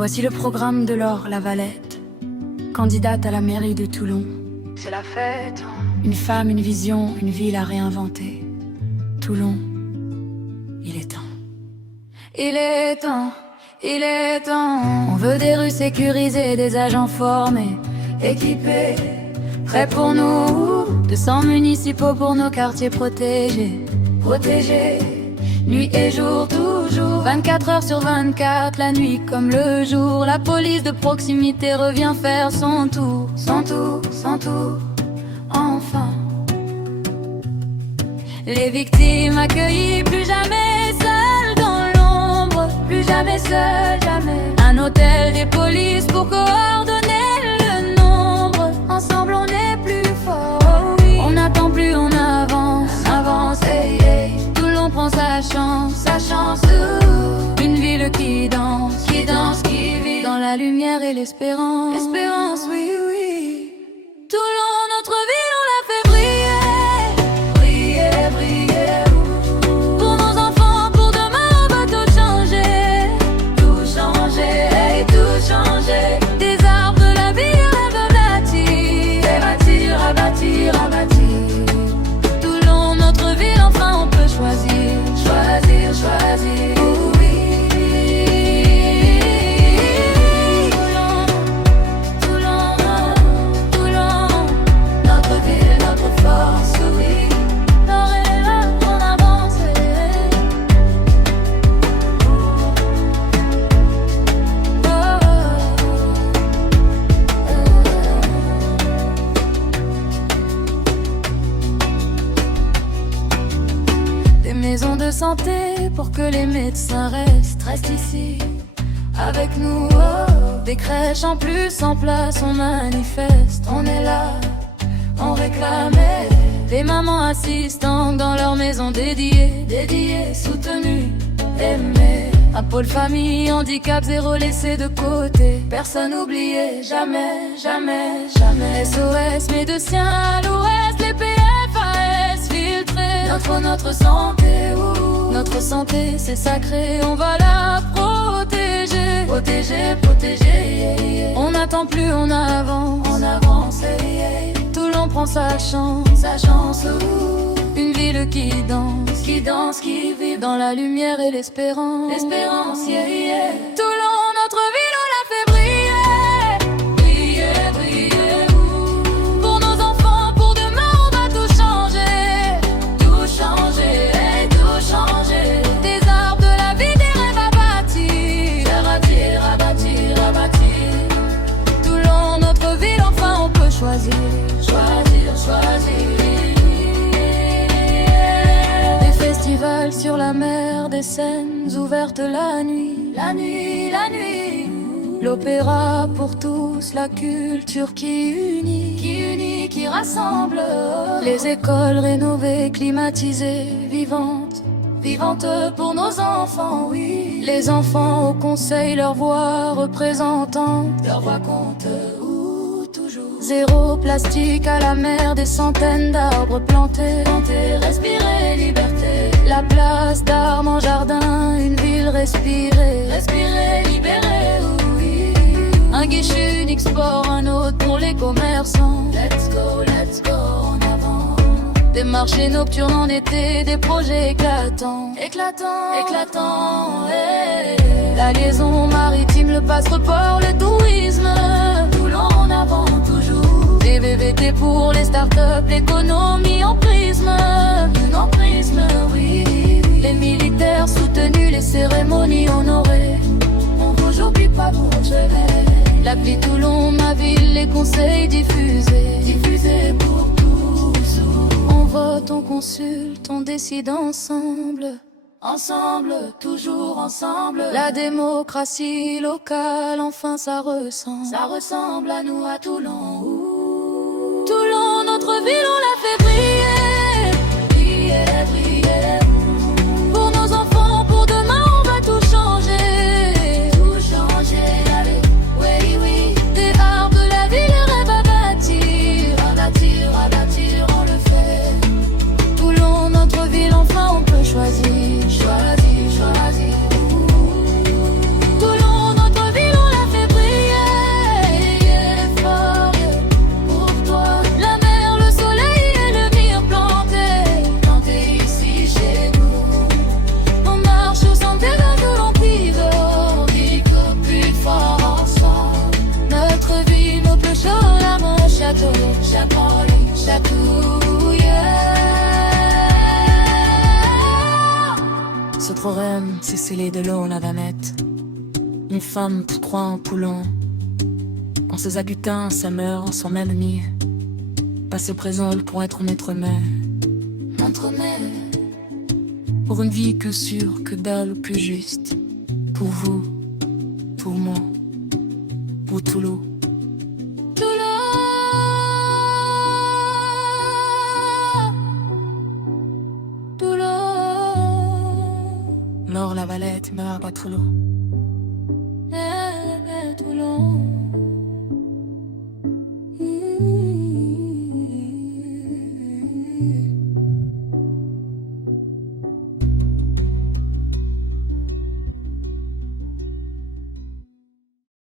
Voici le programme de Laure Lavalette, candidate à la mairie de Toulon. C'est la fête. Une femme, une vision, une ville à réinventer. Toulon, il est temps. Il est temps, il est temps. On veut des rues sécurisées, des agents formés, équipés, prêts pour nous. 200 municipaux pour nos quartiers protégés. Protégés, nuit et jour, toujours 24 heures sur 24, la nuit comme le jour. La police de proximité revient faire son tour. Son tour, son tour, enfin. Les victimes accueillies, plus jamais seules dans l'ombre. Plus jamais seules, jamais. Un hôtel, des polices pour coordonner le nombre. Ensemble on est plus fort, oh oui. On n'attend plus, on avance, avance, hey, hey. Toulon prend sa chance, Une ville qui danse, qui vit dans la lumière et l'espérance. Espérance, oui, oui. Toulon, notre ville, on l'a fait briller. Briller, briller. Pour nos enfants, pour demain, on va tout changer. Tout changer, hey, tout changer. Des arbres de la vie, on va bâtir. Et bâtir, à bâtir, à bâtir. Toulon, notre ville, enfin on peut choisir. Choisir, choisir. Maison de santé pour que les médecins restent ici avec nous, oh. Des crèches en plus en place, on manifeste, on est là, on réclame. Des mamans assistantes dans leur maison dédiée, soutenues, aimées. Un pôle famille, handicap zéro laissé de côté. Personne oublié, jamais, jamais, jamais. SOS, médecins à l'ouest, les PFAS filtrés. Notre santé, notre santé c'est sacré, on va la protéger. Protéger, protéger, yeah. On n'attend plus, on avance, yeah. Toulon prend sa chance, Une ville qui danse, qui vit dans la lumière et l'espérance. L'espérance, yeah, yeah. Toulon, notre ville, on l'a fait briller. Choisir, choisir, choisir. Des festivals sur la mer, des scènes ouvertes la nuit, la nuit, la nuit. L'opéra pour tous, la culture qui unit, qui rassemble. Les écoles rénovées, climatisées, vivantes pour nos enfants, oui. Les enfants au conseil, leur voix représentante, leur voix compte. Zéro plastique à la mer, des centaines d'arbres plantés. Respirer, liberté. La place d'armes en jardin, une ville respirée. Respirer, libérer, oui. Un guichet unique sport, un autre pour les commerçants. Let's go, en avant. Des marchés nocturnes en été, des projets éclatants. Éclatants, hey. La liaison maritime, le passe-report, le tourisme. Toulon en avant, toujours. Des VVT pour les startups, l'économie en prisme. Oui. Les militaires soutenus, les cérémonies honorées. On vous oublie pas, vous recevez. L'appli Toulon, ma ville, les conseils diffusés pour tous. On vote, on consulte, on décide ensemble. Ensemble, toujours ensemble. La démocratie locale, enfin ça ressemble à nous, à Toulon. Toulon, notre ville, on l'a fait briller. Briller, briller. Pour nos enfants, pour demain, on va tout changer. Tout changer, allez, oui, oui. Des arbres de la ville, les rêves à bâtir. À bâtir, on le fait. Toulon, notre ville, enfin on peut choisir. Choisir. Toulon, notre ville, on l'a Ce troisième, c'est scellé de l'eau, la vanette. Une femme pour trois en poulant. Quand ces agutins, ça meurt sans même ennemi. Passer présent pour être maître mère. Pour une vie que sûre, que dalle, plus juste. Pour vous, pour moi, pour tout l'eau. Lors la Valette meurt à Toulon.